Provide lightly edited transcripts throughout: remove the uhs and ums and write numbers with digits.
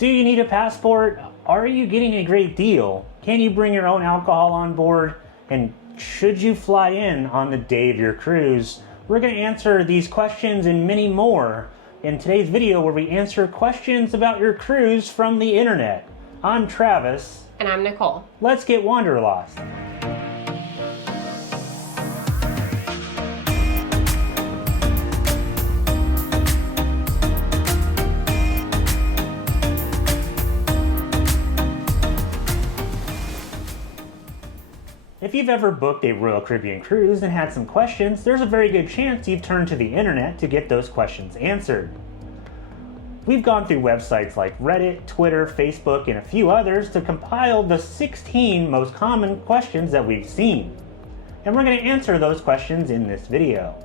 Do you need a passport? Are you getting a great deal? Can you bring your own alcohol on board? And should you fly in on the day of your cruise? We're going to answer these questions and many more in today's video, where we answer questions about your cruise from the internet. I'm Travis. And I'm Nicole. Let's get wanderlost. If you've ever booked a Royal Caribbean cruise and had some questions, there's a very good chance you've turned to the internet to get those questions answered. We've gone through websites like Reddit, Twitter, Facebook, and a few others to compile the 16 most common questions that we've seen. And we're going to answer those questions in this video.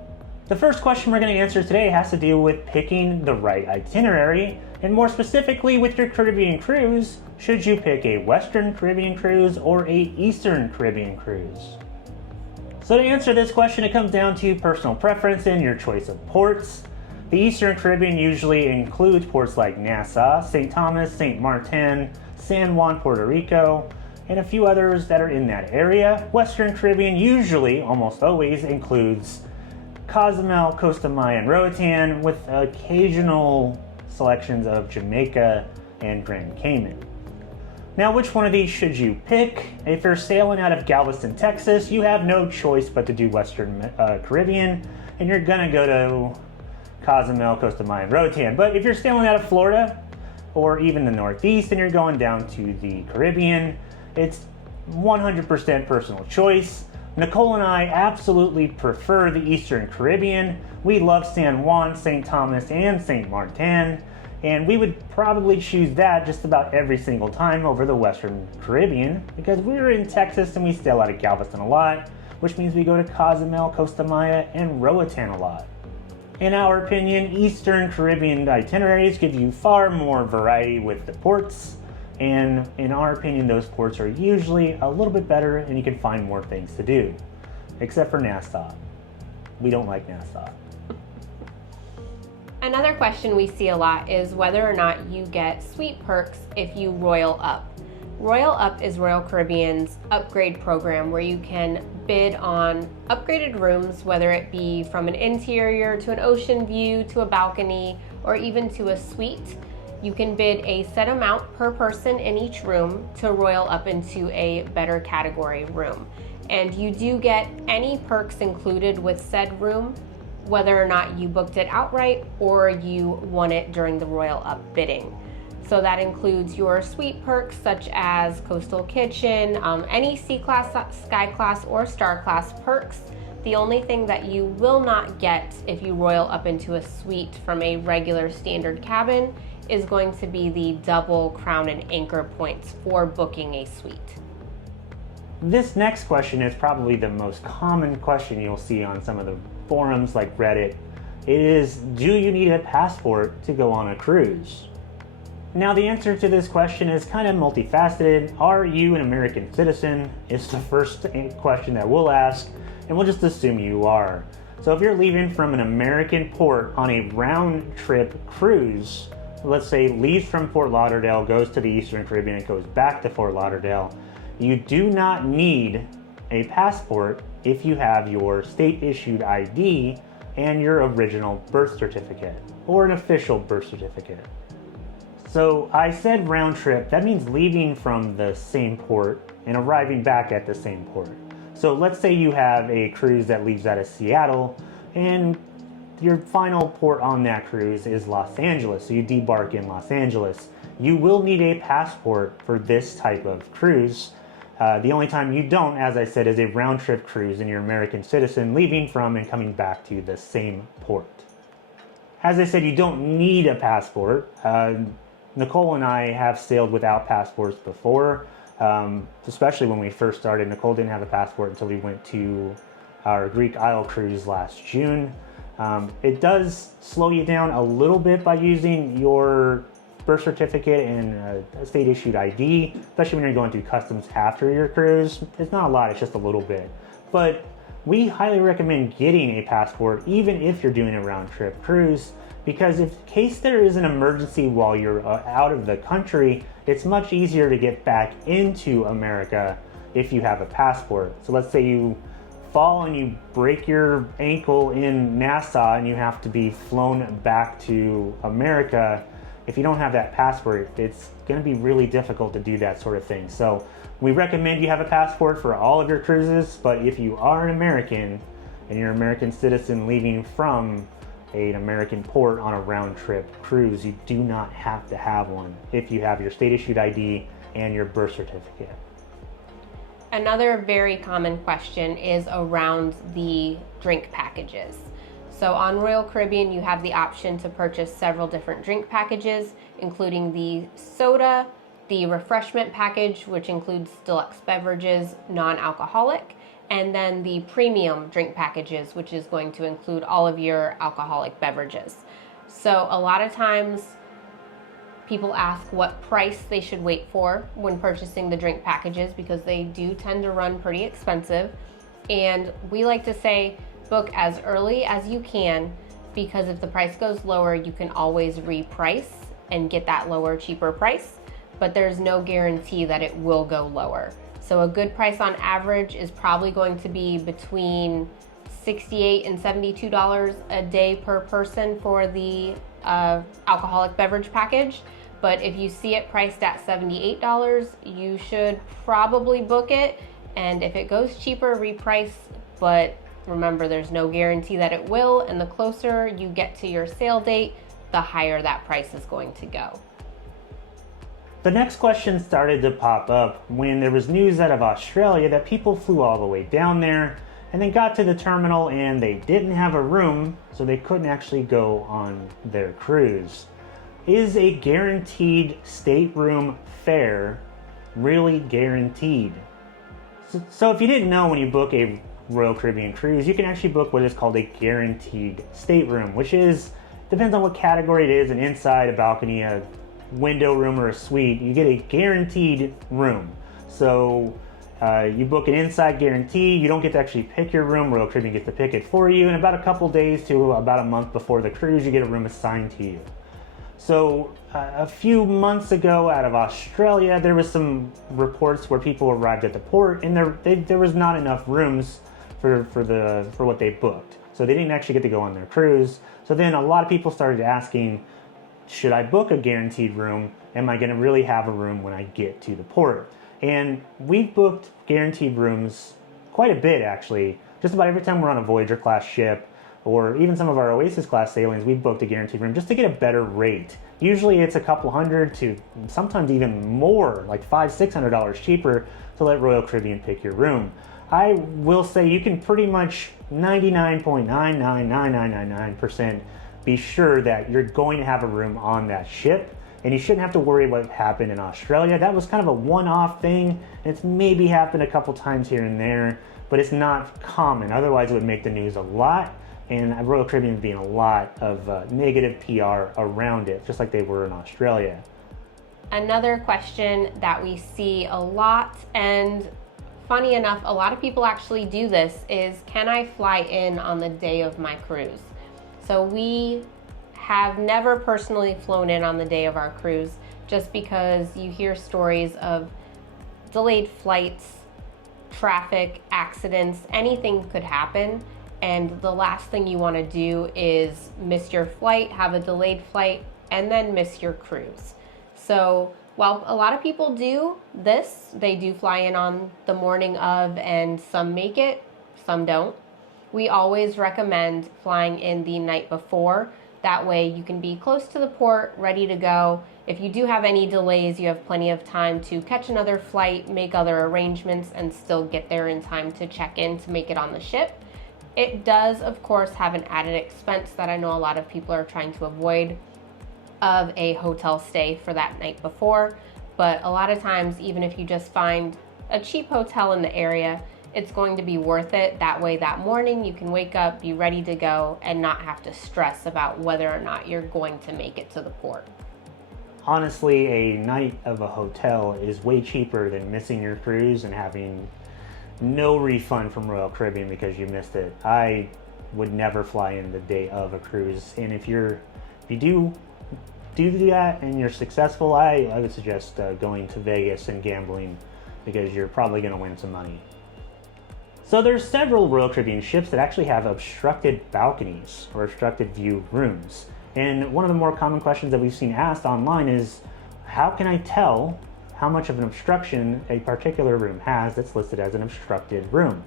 The first question we're going to answer today has to do with picking the right itinerary, and more specifically with your Caribbean cruise. Should you pick a Western Caribbean cruise or a Eastern Caribbean cruise? So to answer this question, it comes down to personal preference and your choice of ports. The Eastern Caribbean usually includes ports like Nassau, St. Thomas, St. Martin, San Juan, Puerto Rico, and a few others that are in that area. Western Caribbean usually, almost always, includes Cozumel, Costa Maya, and Roatan, with occasional selections of Jamaica and Grand Cayman. Now, which one of these should you pick? If you're sailing out of Galveston, Texas, you have no choice but to do Western Caribbean, and you're gonna go to Cozumel, Costa Maya, and Roatan. But if you're sailing out of Florida, or even the Northeast, and you're going down to the Caribbean, it's 100% personal choice. Nicole and I absolutely prefer the Eastern Caribbean. We love San Juan, St. Thomas, and St. Martin, and we would probably choose that just about every single time over the Western Caribbean, because we're in Texas and we sail out of Galveston a lot, which means we go to Cozumel, Costa Maya, and Roatan a lot. In our opinion, Eastern Caribbean itineraries give you far more variety with the ports, and in our opinion, those ports are usually a little bit better and you can find more things to do, except for Nassau. We don't like Nassau. Another question we see a lot is whether or not you get suite perks if you Royal Up. Royal Up is Royal Caribbean's upgrade program where you can bid on upgraded rooms, whether it be from an interior to an ocean view to a balcony or even to a suite. You can bid a set amount per person in each room to Royal Up into a better category room. And you do get any perks included with said room, whether or not you booked it outright or you won it during the Royal Up bidding. So that includes your suite perks such as coastal kitchen, any C-class, sky class, or star class perks. The only thing that you will not get if you Royal Up into a suite from a regular standard cabin is going to be the double crown and anchor points for booking a suite. This next question is probably the most common question you'll see on some of the forums like Reddit. It is, do you need a passport to go on a cruise? Now, the answer to this question is kind of multifaceted. Are you an American citizen? Is the first question that we'll ask, and we'll just assume you are. So if you're leaving from an American port on a round trip cruise, let's say leaves from Fort Lauderdale, goes to the Eastern Caribbean, and goes back to Fort Lauderdale, you do not need a passport if you have your state-issued ID and your original birth certificate, or an official birth certificate. So I said round trip, that means leaving from the same port and arriving back at the same port. So let's say you have a cruise that leaves out of Seattle and your final port on that cruise is Los Angeles, so you debark in Los Angeles. You will need a passport for this type of cruise. The only time you don't, as I said, is a round trip cruise and you're an American citizen leaving from and coming back to the same port. As I said, you don't need a passport. Nicole and I have sailed without passports before, especially when we first started. Nicole didn't have a passport until we went to our Greek Isle cruise last June. It does slow you down a little bit by using your birth certificate and a state-issued ID, especially when you're going through customs after your cruise. It's not a lot, it's just a little bit. But we highly recommend getting a passport, even if you're doing a round-trip cruise, because in case there is an emergency while you're out of the country, it's much easier to get back into America if you have a passport. So let's say you fall and you break your ankle in Nassau and you have to be flown back to America. If you don't have that passport, it's going to be really difficult to do that sort of thing. So we recommend you have a passport for all of your cruises, but if you are an American and you're an American citizen leaving from an American port on a round trip cruise, you do not have to have one if you have your state issued ID and your birth certificate. Another very common question is around the drink packages. So on Royal Caribbean, you have the option to purchase several different drink packages, including the soda, the refreshment package, which includes deluxe beverages, non-alcoholic, and then the premium drink packages, which is going to include all of your alcoholic beverages. So a lot of times people ask what price they should wait for when purchasing the drink packages, because they do tend to run pretty expensive. And we like to say book as early as you can, because if the price goes lower, you can always reprice and get that lower, cheaper price, but there's no guarantee that it will go lower. So a good price on average is probably going to be between $68 and $72 a day per person for the alcoholic beverage package. But if you see it priced at $78, you should probably book it. And if it goes cheaper, reprice. But remember, there's no guarantee that it will. And the closer you get to your sail date, the higher that price is going to go. The next question started to pop up when there was news out of Australia that people flew all the way down there and then got to the terminal and they didn't have a room, so they couldn't actually go on their cruise. Is a guaranteed stateroom fare really guaranteed? So if you didn't know, when you book a Royal Caribbean cruise, you can actually book what is called a guaranteed stateroom, which is, depends on what category it is, an inside, a balcony, a window room, or a suite. You get a guaranteed room. So you book an inside guarantee. You don't get to actually pick your room. Royal Caribbean gets to pick it for you. And about a couple days to about a month before the cruise, you get a room assigned to you. So a few months ago out of Australia, there was some reports where people arrived at the port and there was not enough rooms for what they booked. So they didn't actually get to go on their cruise. So then a lot of people started asking, should I book a guaranteed room? Am I going to really have a room when I get to the port? And we've booked guaranteed rooms quite a bit, actually. Just about every time we're on a Voyager class ship, or even some of our Oasis class sailings, we've booked a guaranteed room just to get a better rate. Usually it's a couple hundred to sometimes even more, like $500-$600 cheaper to let Royal Caribbean pick your room. I will say you can pretty much 99.999999% be sure that you're going to have a room on that ship, and you shouldn't have to worry what happened in Australia. That was kind of a one-off thing. It's maybe happened a couple times here and there, but it's not common. Otherwise it would make the news a lot, and Royal Caribbean being a lot of negative PR around it, just like they were in Australia. Another question that we see a lot, and funny enough, a lot of people actually do this, is can I fly in on the day of my cruise? So we have never personally flown in on the day of our cruise, just because you hear stories of delayed flights, traffic, accidents, anything could happen. And the last thing you want to do is miss your flight, have a delayed flight, and then miss your cruise. So while a lot of people do this, they do fly in on the morning of, and some make it, some don't. We always recommend flying in the night before. That way you can be close to the port, ready to go. If you do have any delays, you have plenty of time to catch another flight, make other arrangements, and still get there in time to check in to make it on the ship. It does, of course, have an added expense that I know a lot of people are trying to avoid, of a hotel stay for that night before. But a lot of times, even if you just find a cheap hotel in the area, it's going to be worth it. That way that morning you can wake up, be ready to go, and not have to stress about whether or not you're going to make it to the port. Honestly, a night of a hotel is way cheaper than missing your cruise and having no refund from Royal Caribbean because you missed it. I would never fly in the day of a cruise, and if you're If you do that and you're successful, I would suggest going to Vegas and gambling, because you're probably going to win some money. So there's several Royal Caribbean ships that actually have obstructed balconies or obstructed view rooms. And one of the more common questions that we've seen asked online is, how can I tell how much of an obstruction a particular room has that's listed as an obstructed room?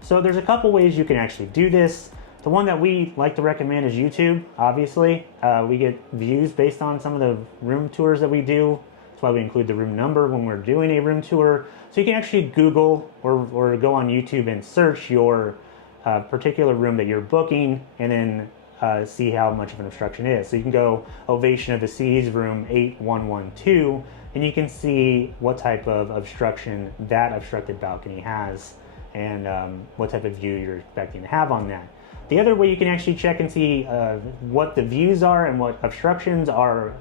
So there's a couple ways you can actually do this. The one that we like to recommend is YouTube, obviously. We get views based on some of the room tours that we do. That's why we include the room number when we're doing a room tour. So you can actually Google or go on YouTube and search your particular room that you're booking, and then see how much of an obstruction it is. So you can go Ovation of the Seas room 8112, and you can see what type of obstruction that obstructed balcony has, and what type of view you're expecting to have on that. The other way you can actually check and see what the views are and what obstructions are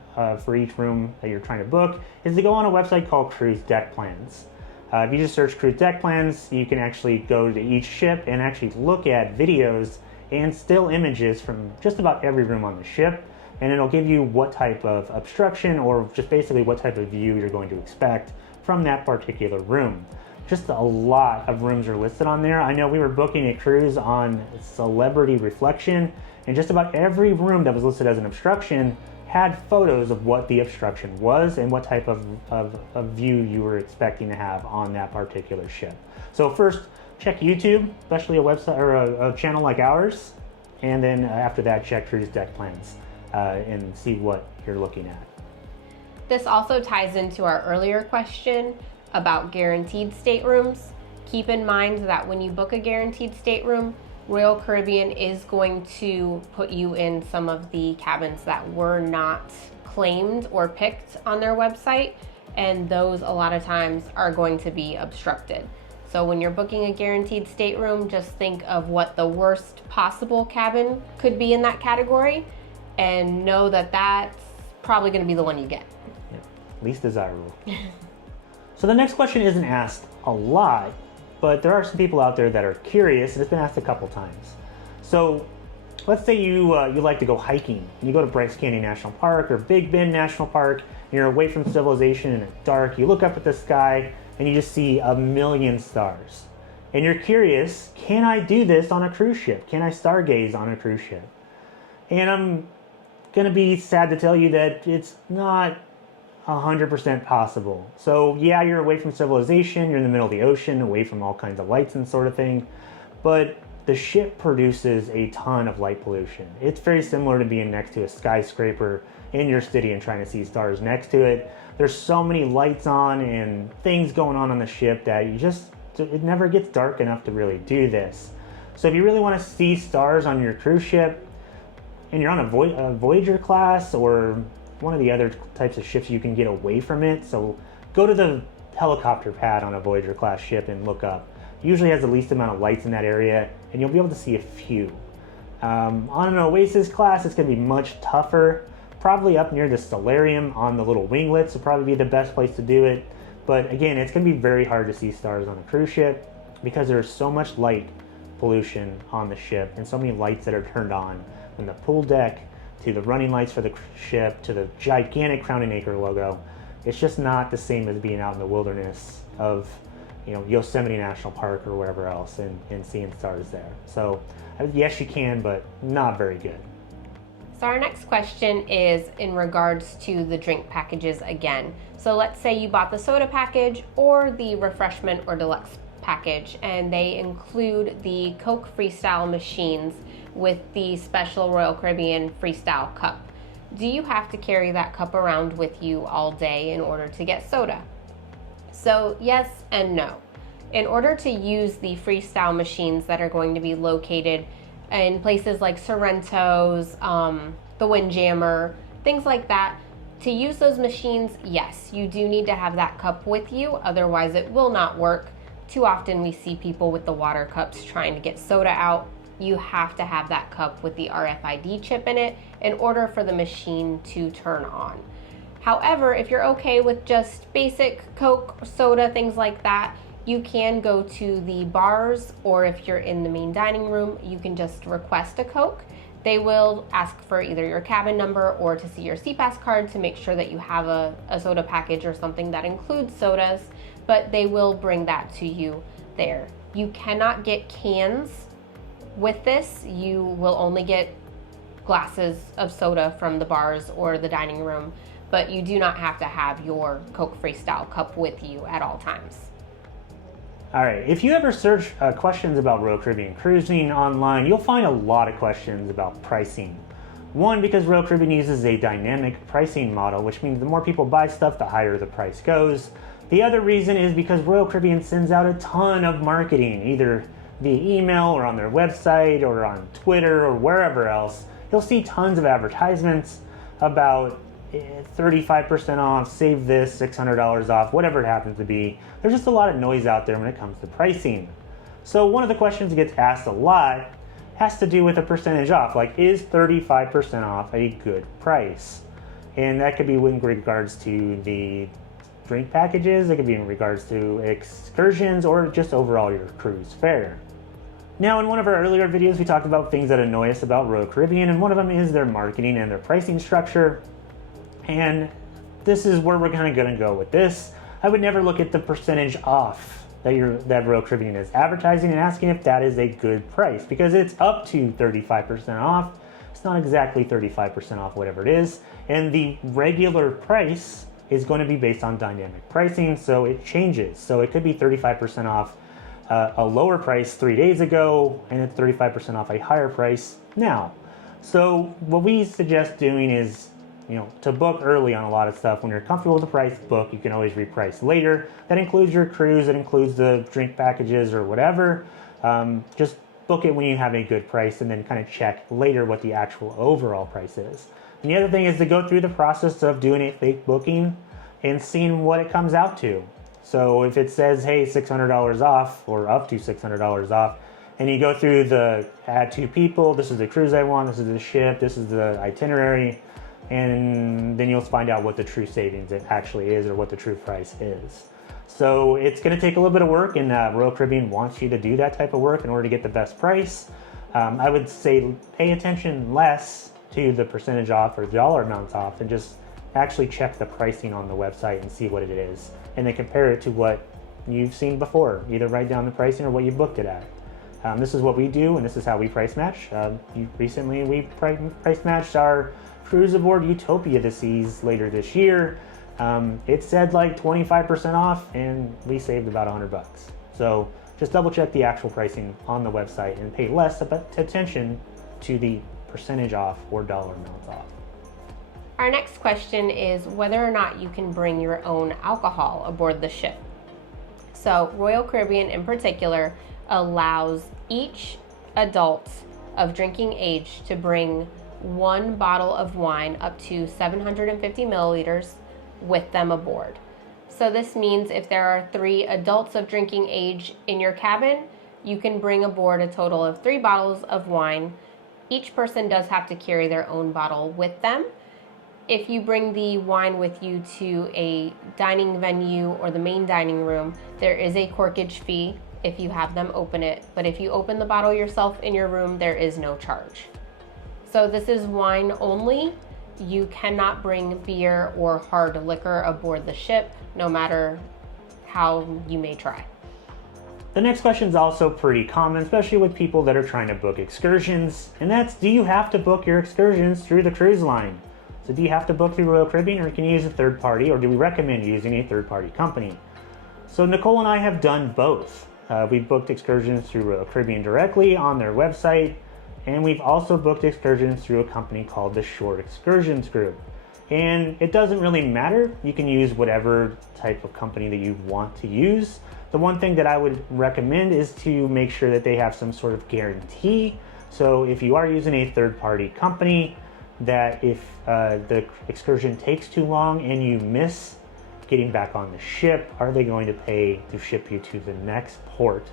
for each room that you're trying to book is to go on a website called Cruise Deck Plans. If you just search Cruise Deck Plans, you can actually go to each ship and actually look at videos and still images from just about every room on the ship, and it'll give you what type of obstruction or just basically what type of view you're going to expect from that particular room. Just a lot of rooms are listed on there. I know we were booking a cruise on Celebrity Reflection, and just about every room that was listed as an obstruction had photos of what the obstruction was and what type of view you were expecting to have on that particular ship. So first, check YouTube, especially a website or a channel like ours, and then after that, check Cruise Deck Plans and see what you're looking at. This also ties into our earlier question about guaranteed staterooms. Keep in mind that when you book a guaranteed stateroom, Royal Caribbean is going to put you in some of the cabins that were not claimed or picked on their website, and those a lot of times are going to be obstructed. So when you're booking a guaranteed stateroom, just think of what the worst possible cabin could be in that category, and know that that's probably going to be the one you get. Yeah, least desirable. So the next question isn't asked a lot, but there are some people out there that are curious, and it's been asked a couple times. So let's say you like to go hiking, and you go to Bryce Canyon National Park or Big Bend National Park, and you're away from civilization and it's dark, you look up at the sky, and you just see a million stars. And you're curious, can I do this on a cruise ship? Can I stargaze on a cruise ship? And I'm gonna be sad to tell you that it's not 100% possible. So yeah, you're away from civilization, you're in the middle of the ocean, away from all kinds of lights and sort of thing, but the ship produces a ton of light pollution. It's very similar to being next to a skyscraper in your city and trying to see stars next to it. There's so many lights on and things going on the ship that it never gets dark enough to really do this. So if you really want to see stars on your cruise ship, and you're on a Voyager class or one of the other types of ships, you can get away from it. So go to the helicopter pad on a Voyager class ship and look up. It usually has the least amount of lights in that area, and you'll be able to see a few. On an Oasis class, it's going to be much tougher. Probably up near the Stellarium on the little winglets would probably be the best place to do it. But again, it's going to be very hard to see stars on a cruise ship because there's so much light pollution on the ship and so many lights that are turned on from the pool deck to the running lights for the ship to the gigantic Crown and Acre logo. It's just not the same as being out in the wilderness of Yosemite National Park or wherever else and seeing stars there. So yes, you can, but not very good. So our next question is in regards to the drink packages again. So let's say you bought the soda package or the refreshment or deluxe package, and they include the Coke Freestyle machines with the special Royal Caribbean Freestyle cup. Do you have to carry that cup around with you all day in order to get soda? So yes and no. In order to use the Freestyle machines that are going to be located in places like Sorrento's, the Windjammer, things like that, to use those machines, yes, you do need to have that cup with you, otherwise it will not work. Too often we see people with the water cups trying to get soda out. You have to have that cup with the RFID chip in it in order for the machine to turn on. However, if you're okay with just basic Coke, soda, things like that, you can go to the bars, or if you're in the main dining room, you can just request a Coke They will ask for either your cabin number or to see your SeaPass card to make sure that you have a soda package or something that includes sodas, but they will bring that to you there. You cannot get cans with this. You will only get glasses of soda from the bars or the dining room, but you do not have to have your Coke Freestyle cup with you at all times. All right, if you ever search questions about Royal Caribbean cruising online, you'll find a lot of questions about pricing. One, because Royal Caribbean uses a dynamic pricing model, which means the more people buy stuff, the higher the price goes. The other reason is because Royal Caribbean sends out a ton of marketing, either via email or on their website or on Twitter or wherever else. You'll see tons of advertisements about 35% off, save this, $600 off, whatever it happens to be. There's just a lot of noise out there when it comes to pricing. So one of the questions that gets asked a lot has to do with a percentage off, like is 35% off a good price? And that could be in regards to the drink packages, it could be in regards to excursions, or just overall your cruise fare. Now, in one of our earlier videos, we talked about things that annoy us about Royal Caribbean, and one of them is their marketing and their pricing structure. And this is where we're kind of going to go with this. I would never look at the percentage off that Royal Caribbean is advertising and asking if that is a good price, because it's up to 35% off. It's not exactly 35% off, whatever it is. And the regular price is going to be based on dynamic pricing, so it changes. So it could be 35% off a lower price 3 days ago, and it's 35% off a higher price now. So what we suggest doing is, to book early on a lot of stuff. When you're comfortable with the price, book. You can always reprice later. That includes your cruise, that includes the drink packages or whatever. Just book it when you have a good price, and then kind of check later what the actual overall price is. And the other thing is to go through the process of doing a fake booking and seeing what it comes out to. So if it says, hey, $600 off, or up to $600 off, and you go through the add 2 people, this is the cruise I want, this is the ship, this is the itinerary, and then you'll find out what the true savings it actually is, or what the true price is. So it's going to take a little bit of work, and Royal Caribbean wants you to do that type of work in order to get the best price. I would say pay attention less to the percentage off or dollar amounts off, and just actually check the pricing on the website and see what it is, and then compare it to what you've seen before. Either write down the pricing or what you booked it at. This is what we do, and this is how we price match. Recently we price matched our cruise aboard Utopia the Seas later this year. It said like 25% off, and we saved about $100. So just double check the actual pricing on the website and pay less attention to the percentage off or dollar amounts off. Our next question is whether or not you can bring your own alcohol aboard the ship. So Royal Caribbean in particular allows each adult of drinking age to bring 1 bottle of wine up to 750 milliliters with them aboard. So this means if there are 3 adults of drinking age in your cabin, you can bring aboard a total of 3 bottles of wine. Each person does have to carry their own bottle with them. If you bring the wine with you to a dining venue or the main dining room, there is a corkage fee if you have them open it. But if you open the bottle yourself in your room, there is no charge. So this is wine only. You cannot bring beer or hard liquor aboard the ship, no matter how you may try. The next question is also pretty common, especially with people that are trying to book excursions, and that's, do you have to book your excursions through the cruise line? So do you have to book through Royal Caribbean, or can you use a third party, or do we recommend using a third party company? So Nicole and I have done both. We've booked excursions through Royal Caribbean directly on their website, and we've also booked excursions through a company called the Short Excursions Group. And it doesn't really matter. You can use whatever type of company that you want to use. The one thing that I would recommend is to make sure that they have some sort of guarantee. So if you are using a third-party company, that if the excursion takes too long and you miss getting back on the ship, are they going to pay to ship you to the next port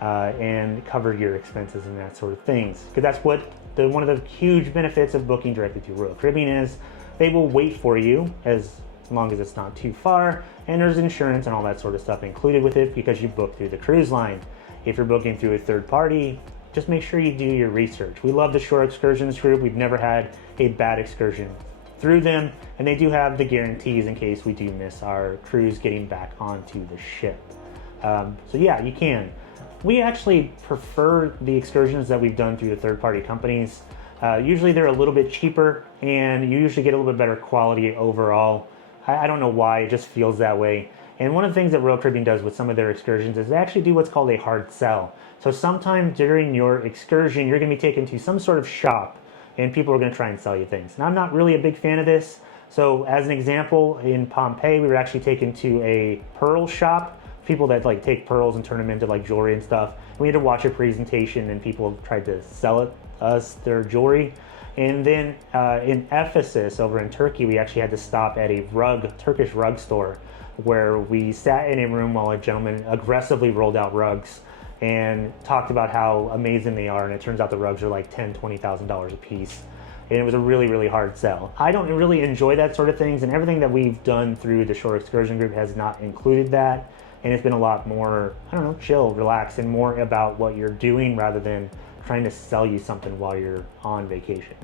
and cover your expenses and that sort of things? Because that's what one of the huge benefits of booking directly through Royal Caribbean is. They will wait for you as long as it's not too far, and there's insurance and all that sort of stuff included with it because you book through the cruise line. If you're booking through a third party, just make sure you do your research. We love the Shore Excursions group. We've never had a bad excursion through them, and they do have the guarantees in case we do miss our cruise getting back onto the ship. So yeah, you can. We actually prefer the excursions that we've done through the third-party companies. Usually they're a little bit cheaper, and you usually get a little bit better quality overall. I don't know why, it just feels that way. And one of the things that Royal Caribbean does with some of their excursions is they actually do what's called a hard sell. So sometime during your excursion, you're going to be taken to some sort of shop, and people are going to try and sell you things. And I'm not really a big fan of this. So as an example, in Pompeii, we were actually taken to a pearl shop. People that like take pearls and turn them into like jewelry and stuff. We had to watch a presentation, and people tried to sell us their jewelry. And then in Ephesus, over in Turkey, we actually had to stop at a Turkish rug store, where we sat in a room while a gentleman aggressively rolled out rugs and talked about how amazing they are. And it turns out the rugs are like $10,000, $20,000 a piece. And it was a really, really hard sell. I don't really enjoy that sort of things, and everything that we've done through the Shore Excursion Group has not included that. And it's been a lot more, I don't know, chill, relax, and more about what you're doing rather than trying to sell you something while you're on vacation.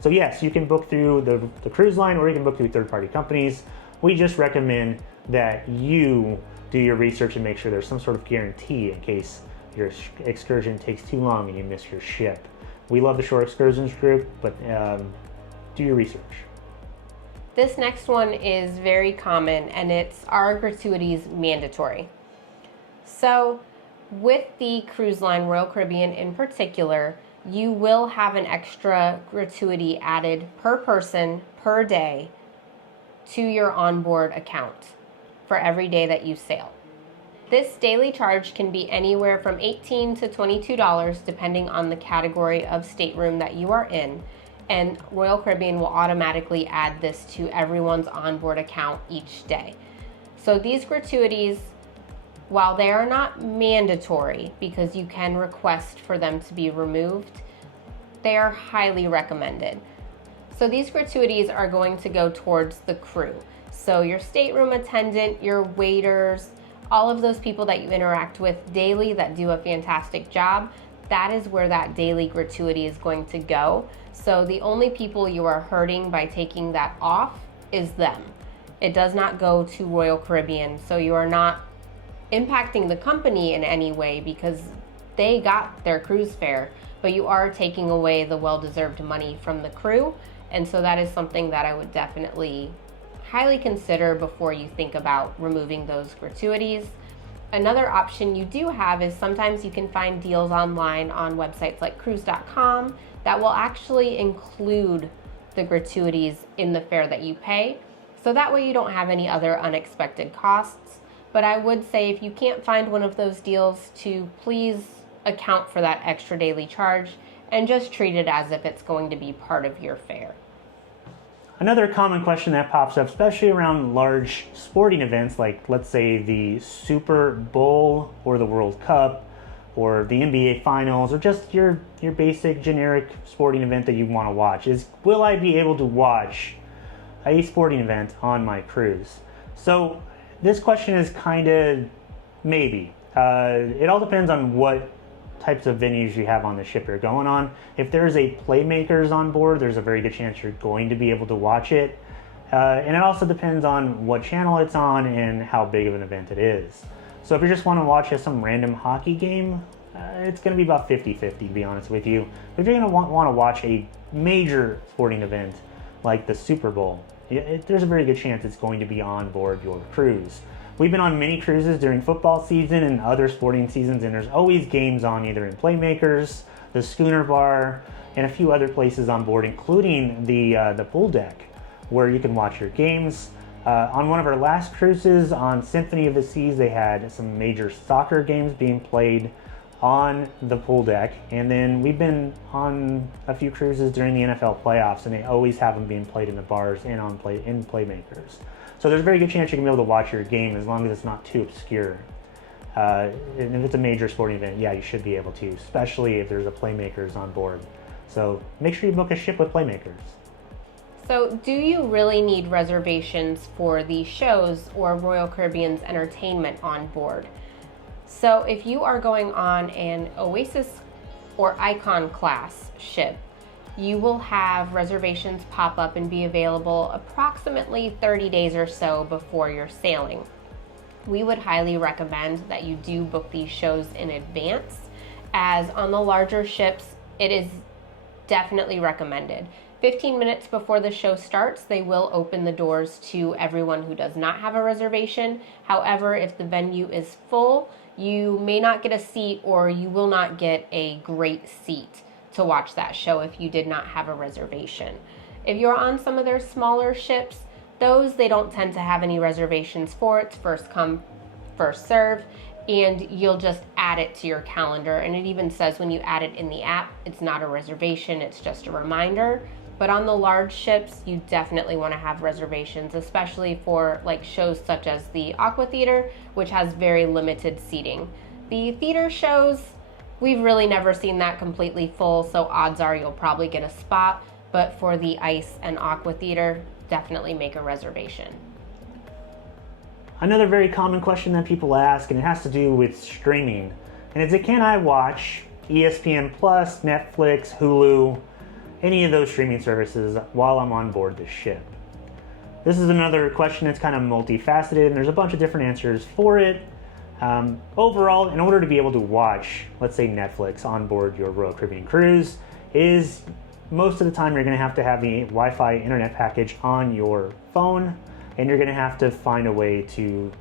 So yes, you can book through the cruise line, or you can book through third-party companies. We just recommend that you do your research and make sure there's some sort of guarantee in case your excursion takes too long and you miss your ship. We love the Shore Excursions group, but do your research. This next one is very common, and it's, are gratuities mandatory? So with the cruise line, Royal Caribbean in particular, you will have an extra gratuity added per person per day to your onboard account for every day that you sail. This daily charge can be anywhere from $18 to $22 depending on the category of stateroom that you are in, and Royal Caribbean will automatically add this to everyone's onboard account each day. So these gratuities, while they are not mandatory because you can request for them to be removed, they are highly recommended. So these gratuities are going to go towards the crew. So your stateroom attendant, your waiters, all of those people that you interact with daily that do a fantastic job, that is where that daily gratuity is going to go. So the only people you are hurting by taking that off is them. It does not go to Royal Caribbean. So you are not impacting the company in any way because they got their cruise fare, but you are taking away the well-deserved money from the crew. And so that is something that I would definitely highly consider before you think about removing those gratuities. Another option you do have is sometimes you can find deals online on websites like cruise.com that will actually include the gratuities in the fare that you pay. So that way you don't have any other unexpected costs. But I would say if you can't find one of those deals, to please account for that extra daily charge and just treat it as if it's going to be part of your fare. Another common question that pops up, especially around large sporting events like, let's say, the Super Bowl or the World Cup or the NBA Finals, or just your basic generic sporting event that you want to watch, is will I be able to watch a sporting event on my cruise? So this question is kind of maybe. It all depends on what types of venues you have on the ship you're going on. If there's a Playmakers on board, there's a very good chance you're going to be able to watch it. And it also depends on what channel it's on and how big of an event it is. So if you just want to watch some random hockey game, it's going to be about 50-50, to be honest with you. But if you're going to want to watch a major sporting event like the Super Bowl, there's a very good chance it's going to be on board your cruise. We've been on many cruises during football season and other sporting seasons, and there's always games on either in Playmakers, the Schooner Bar, and a few other places on board, including the pool deck, where you can watch your games. On one of our last cruises on Symphony of the Seas, they had some major soccer games being played on the pool deck, and then we've been on a few cruises during the NFL playoffs, and they always have them being played in the bars and in Playmakers. So there's a very good chance you can be able to watch your game as long as it's not too obscure. And if it's a major sporting event, yeah, you should be able to, especially if there's a Playmakers on board. So make sure you book a ship with Playmakers. So do you really need reservations for the shows or Royal Caribbean's entertainment on board? So if you are going on an Oasis or Icon class ship, you will have reservations pop up and be available approximately 30 days or so before you're sailing. We would highly recommend that you do book these shows in advance, as on the larger ships, it is definitely recommended. 15 minutes before the show starts, they will open the doors to everyone who does not have a reservation. However, if the venue is full, you may not get a seat, or you will not get a great seat to watch that show if you did not have a reservation. If you're on some of their smaller ships, those they don't tend to have any reservations for. It's first come, first served, and you'll just add it to your calendar. And it even says when you add it in the app, it's not a reservation, it's just a reminder. But on the large ships, you definitely want to have reservations, especially for like shows such as the Aqua Theater, which has very limited seating. The theater shows, we've really never seen that completely full, so odds are you'll probably get a spot. But for the Ice and Aqua Theater, definitely make a reservation. Another very common question that people ask, and it has to do with streaming, and is, can I watch ESPN Plus, Netflix, Hulu, any of those streaming services while I'm on board the ship? This is another question that's kind of multifaceted, and there's a bunch of different answers for it. Overall, in order to be able to watch, let's say Netflix on board your Royal Caribbean cruise, is most of the time you're going to have the Wi-Fi internet package on your phone, and you're going to have to find a way to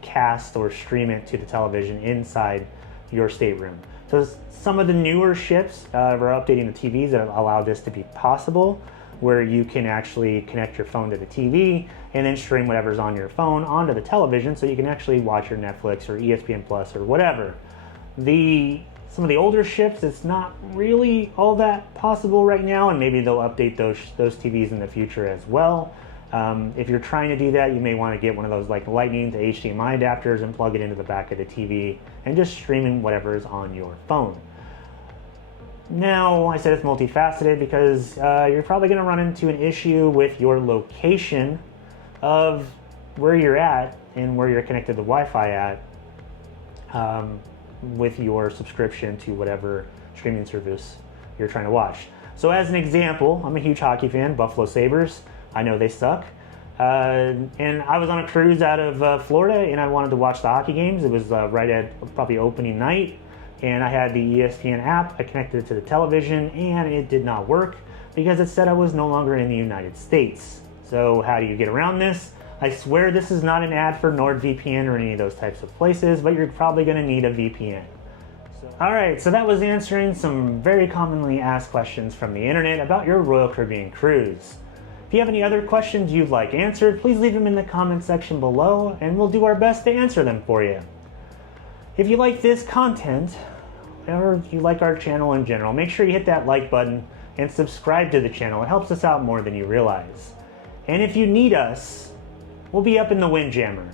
cast or stream it to the television inside your stateroom. So some of the newer ships are updating the TVs that allow this to be possible, where you can actually connect your phone to the TV and then stream whatever's on your phone onto the television, so you can actually watch your Netflix or ESPN Plus or whatever. Some of the older ships, it's not really all that possible right now, and maybe they'll update those TVs in the future as well. If you're trying to do that, you may want to get one of those like Lightning to HDMI adapters and plug it into the back of the TV and just streaming whatever is on your phone. Now, I said it's multifaceted because you're probably going to run into an issue with your location of where you're at and where you're connected to Wi-Fi at with your subscription to whatever streaming service you're trying to watch. So as an example, I'm a huge hockey fan, Buffalo Sabres. I know they suck. And I was on a cruise out of Florida, and I wanted to watch the hockey games. It was right at probably opening night, and I had the ESPN app. I connected it to the television, and it did not work because it said I was no longer in the United States. So how do you get around this? I swear this is not an ad for NordVPN or any of those types of places, but you're probably going to need a VPN. Alright, so that was answering some very commonly asked questions from the internet about your Royal Caribbean cruise. If you have any other questions you'd like answered, please leave them in the comment section below, and we'll do our best to answer them for you. If you like this content, or if you like our channel in general, make sure you hit that like button and subscribe to the channel. It helps us out more than you realize. And if you need us, we'll be up in the Windjammer.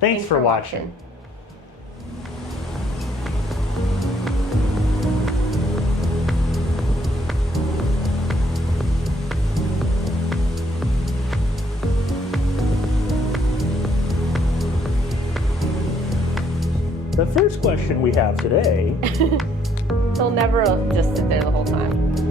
Thanks for watching. The first question we have today... They'll never just sit there the whole time.